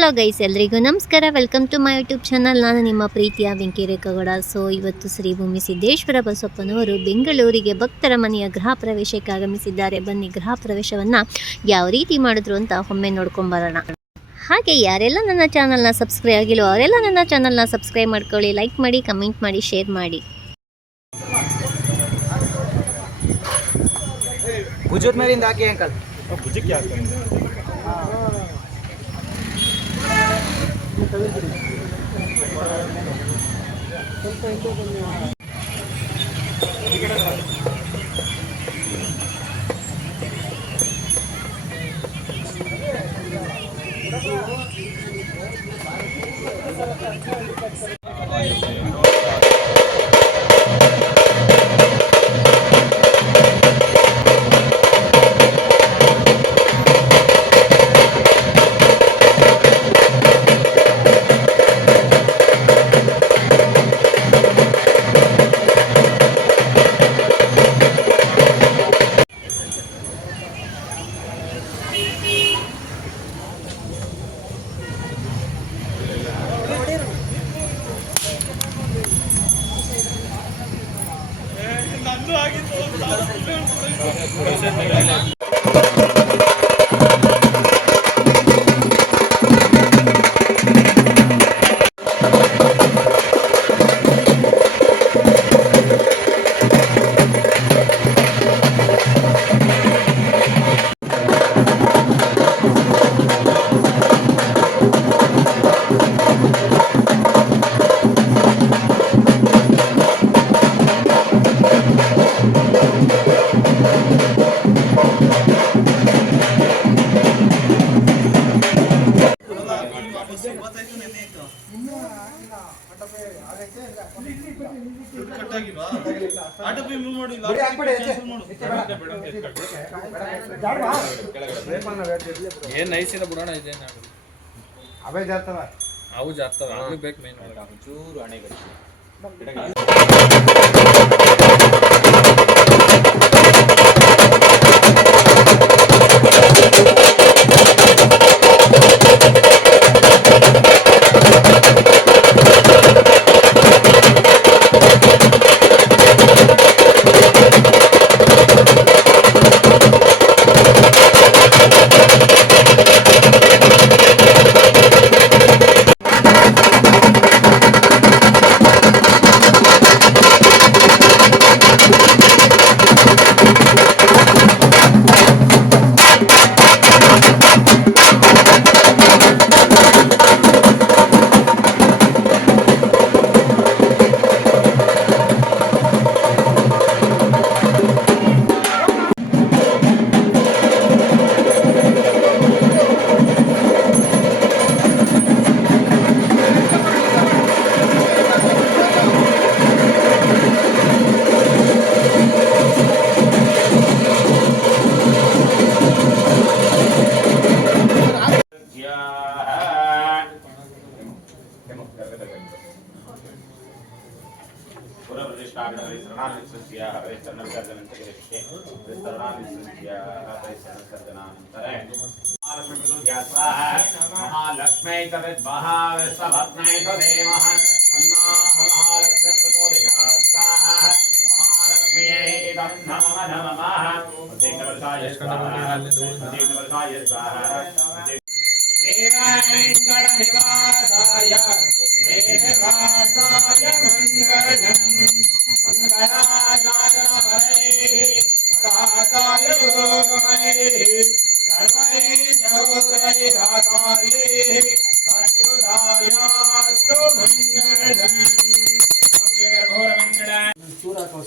Hello guys, ಎಲ್ರಿಗೂ ನಮಸ್ಕಾರ. Welcome to my YouTube channel. ನಾನು ನಿಮ್ಮ ಪ್ರೀತಿಯ ವೆಂಕಿ ರೇಖಾಗೌಡ. ಸೊ ಇವತ್ತು ಶ್ರೀ ಭೂಮಿ ಸಿದ್ದೇಶ್ವರ ಬಸಪ್ಪನವರು ಬೆಂಗಳೂರಿಗೆ ಭಕ್ತರ ಮನೆಯ ಗೃಹ ಪ್ರವೇಶಕ್ಕೆ ಆಗಮಿಸಿದ್ದಾರೆ. ಬನ್ನಿ ಗೃಹ ಪ್ರವೇಶವನ್ನು ಯಾವ ರೀತಿ ಮಾಡಿದ್ರು ಅಂತ ಒಮ್ಮೆ ನೋಡ್ಕೊಂಬರೋಣ. ಹಾಗೆ ಯಾರೆಲ್ಲ ನನ್ನ ಚಾನಲ್ನ ಸಬ್ಸ್ಕ್ರೈಬ್ ಆಗಿಲ್ಲೋ ಅವರೆಲ್ಲ ನನ್ನ ಚಾನಲ್ನ ಸಬ್ಸ್ಕ್ರೈಬ್ ಮಾಡ್ಕೊಳ್ಳಿ, ಲೈಕ್ ಮಾಡಿ, ಕಮೆಂಟ್ ಮಾಡಿ, ಶೇರ್ ಮಾಡಿ. ಭುಜದ ಮೇಲಿಂದ ಹಾಕಿ ಅಂಕಲ್, ಭುಜಕ್ಕೆ ಹಾಕಿ ಏನ್ ನೈಸಿದ ಬಿಡೋಣ. ಇದೇನು ಅವೇ ಜಾರ್ತವ, ಅವು ಜಾರ್ತವ, ಅವು ಬೇಕು ಮೇನ್ ಚೂರು ಅಣೆಗಟ್ಟಿ.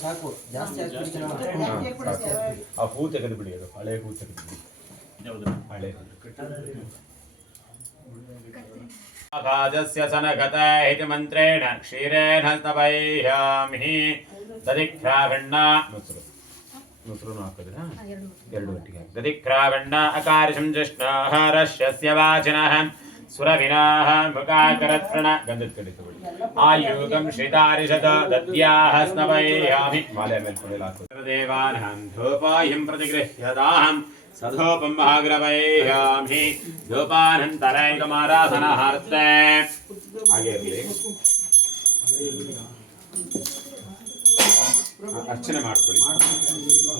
ಸಾಕು, ಜಾಸ್ತಿ ಆ ಹೂ ತೆಗೆದು ಬಿಡಿ, ಅದು ಹಳೆ ಹೂ ತೆಗೆದು ಬಿಡಿ. ಹಳೆ ರಾಜಸ್ಯ ಸನಗತ ಇತಿ ಮಂತ್ರೇಣ ಕ್ಷೀರೇಣ ಸ್ತವೈಹ್ಯಾಮಿ ದಧಿಕ್ರಾವಣ್ಣ ಮೊಸರು ಹಾಕಿದ್ರೆ ಎರಡು ಒಟ್ಟಿಗೆ ದಧಿಕ್ರಾವಣ್ಣ ಅಕಾರ್ಷಂ ಜಿಷ್ಣಾಹಾರಸ್ಯ ವಾಚಿನಃ ಸುರವಿನಾಹ ಮುಖಾಕರತ್ರಣ ಗಂಧದ ಕಡೆ ತಗೊಳ್ಳಿ. ಆಯುಗಂ ಶ್ರೀತಾರಿಷತ ದದ್ಯಾಹ ಸ್ತವೈಹ್ಯಾಮಿ ಮಾಲೆ ಮೇಲೆ ಕೊಡಲಾಗ್ತದೆ. ದೇವಾನಾಂ ಧೂಪಾಯಂ ಪ್ರತಿಗೃಹ್ಯತಾಂ सधोपं महाग्रवैयामि धूपानन्तरैकमाराधनार्थे ಹಾಗೆ ಇರಲಿ ಅರ್ಚನೆ ಮಾಡ್ಕೊಳ್ಳಿ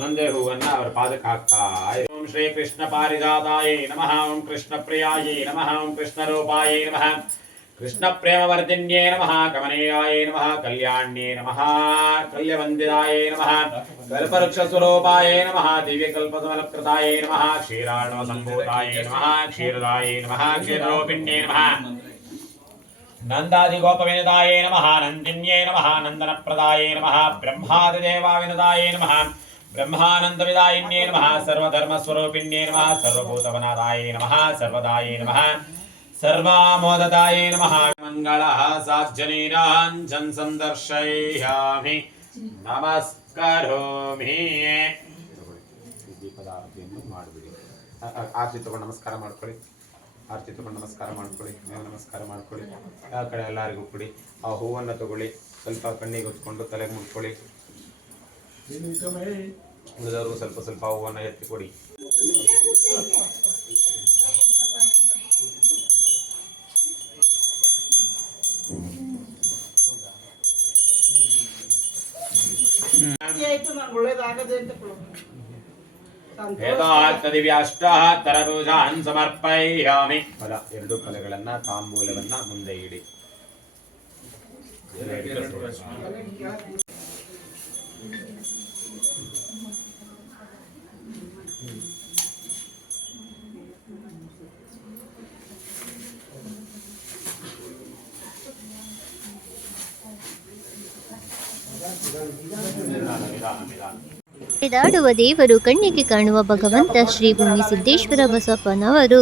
ಒಂದೇ ಹೂವನ್ನ ಅವರ ಪಾದಕ್ಕೆ ಹಾಕ್ತಾ ಓಂ ಶ್ರೀ ಕೃಷ್ಣ ಪಾರಿಜಾತಾಯೇ ನಮಃ ಓಂ ಕೃಷ್ಣ ಪ್ರಿಯಾಯೇ ನಮಃ ಓಂ ಕೃಷ್ಣ ರೂಪಾಯೇ ನಮಃ ಕೃಷ್ಣ ಪ್ರೇಮವರ್ಧಿನ್ಯೇ ನಮಃ ಕಮನೀಯಾಯೇ ನಮಃ ಕಲ್ಯಾಣ್ಯೇ ನಮಃ ಕಲ್ಯವಂದಿತಾಯೇ ನಮಃ ಕಲ್ಪವೃಕ್ಷ ಸ್ವರೂಪಾಯೇ ನಮಃ ದಿವ್ಯ ಕಲ್ಪಸಮಲಕೃತಾಯೇ ನಮಃ ಕ್ಷೀರಾರ್ಣವ ಸಂಭೂತಾಯೇ ನಮಃ ಕ್ಷೀರದಾಯೇ ನಮಃ ಕ್ಷೀರರೂಪಿಣ್ಯೇ ನಮಃ नन्दादिगोपविनदाये नमः नन्दिन्ये नमः नन्दनप्रदाये नमः ब्रह्मादिदेवाविनदाये नमः ब्रह्मानन्दविदायिन्ये नमः सर्वधर्मस्वरूपिण्ये नमः सर्वभूतवनादाये नमः सर्वदाये नमः सर्वामोददाये नमः मङ्गलः साज्जनीराञ्जन् सन्दर्शयामि नमस्करोमि दीपदारतिಯನ್ನು ಮಾಡಿಬಿಡಿ ಆರತಿ ತಗೊಂಡು ನಮಸ್ಕಾರ ಮಾಡ್ಕೊಳ್ಳಿ ಆರತಿ ತಗೊಂಡು ನಮಸ್ಕಾರ ಮಾಡ್ಕೊಳ್ಳಿ ನೀವು ನಮಸ್ಕಾರ ಮಾಡ್ಕೊಳ್ಳಿ ಆ ಕಡೆ ಎಲ್ಲರಿಗೂ ಕೊಡಿ ಆ ಹೂವನ್ನು ತಗೊಳ್ಳಿ ಸ್ವಲ್ಪ ಕಣ್ಣಿಗೆ ಹೊತ್ಕೊಂಡು ತಲೆಗೆ ಮುಟ್ಕೊಳ್ಳಿ ಉಳಿದವರು ಸ್ವಲ್ಪ ಸ್ವಲ್ಪ ಹೂವನ್ನು ಎತ್ತಿ ಕೊಡಿ ದಿವ್ಯಾಷ್ಟಾತ್ತರಪೂಜಾನ್ ಸಮರ್ಪಯಾಮಿ ಫಲ ಎರಡು ಫಲಗಳನ್ನ ತಾಂಬೂಲವನ್ನ ಮುಂದೆ ಇಡಿ ನಡೆದಾಡುವ ದೇವರು ಕಣ್ಣಿಗೆ ಕಾಣುವ ಭಗವಂತ ಶ್ರೀ ಭೂಮಿ ಸಿದ್ದೇಶ್ವರ ಬಸಪ್ಪನವರು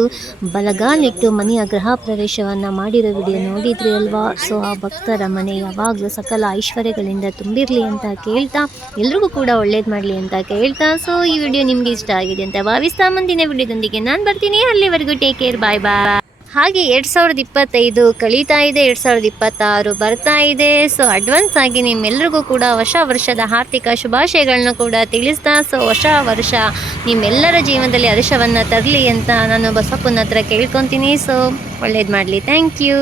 ಬಲಗಾಲಿಟ್ಟು ಮನೆಯ ಗೃಹ ಪ್ರವೇಶವನ್ನು ಮಾಡಿರೋ ವಿಡಿಯೋ ನೋಡಿದ್ರಿ ಅಲ್ವಾ. ಸೊ ಆ ಭಕ್ತರ ಮನೆ ಯಾವಾಗಲೂ ಸಕಲ ಐಶ್ವರ್ಯಗಳಿಂದ ತುಂಬಿರಲಿ ಅಂತ ಕೇಳ್ತಾ, ಎಲ್ರಿಗೂ ಕೂಡ ಒಳ್ಳೇದು ಮಾಡಲಿ ಅಂತ ಕೇಳ್ತಾ, ಸೊ ಈ ವಿಡಿಯೋ ನಿಮಗೆ ಇಷ್ಟ ಆಗಿದೆ ಅಂತ ಭಾವಿಸ್ತಾ ಮುಂದಿನ ವಿಡಿಯೋದೊಂದಿಗೆ ನಾನು ಬರ್ತೀನಿ. ಅಲ್ಲಿವರೆಗೂ ಟೇಕ್ ಕೇರ್, ಬಾಯ್ ಬಾಯ್. ಹಾಗೆ 2025 ಕಳೀತಾ ಇದೆ, 2026 ಬರ್ತಾ ಇದೆ. ಸೊ ಅಡ್ವಾನ್ಸ್ ಆಗಿ ನಿಮ್ಮೆಲ್ಲರಿಗೂ ಕೂಡ ಹೊಸ ವರ್ಷದ ಆರ್ಥಿಕ ಶುಭಾಶಯಗಳನ್ನ ಕೂಡ ತಿಳಿಸ್ತಾ, ಸೊ ಹೊಸ ವರ್ಷ ನಿಮ್ಮೆಲ್ಲರ ಜೀವನದಲ್ಲಿ ಹರ್ಷವನ್ನು ತರಲಿ ಅಂತ ನಾನು ಬಸಪ್ಪನ ಹತ್ರ ಕೇಳ್ಕೊತೀನಿ. ಸೊ ಒಳ್ಳೇದು ಮಾಡಲಿ. Thank you.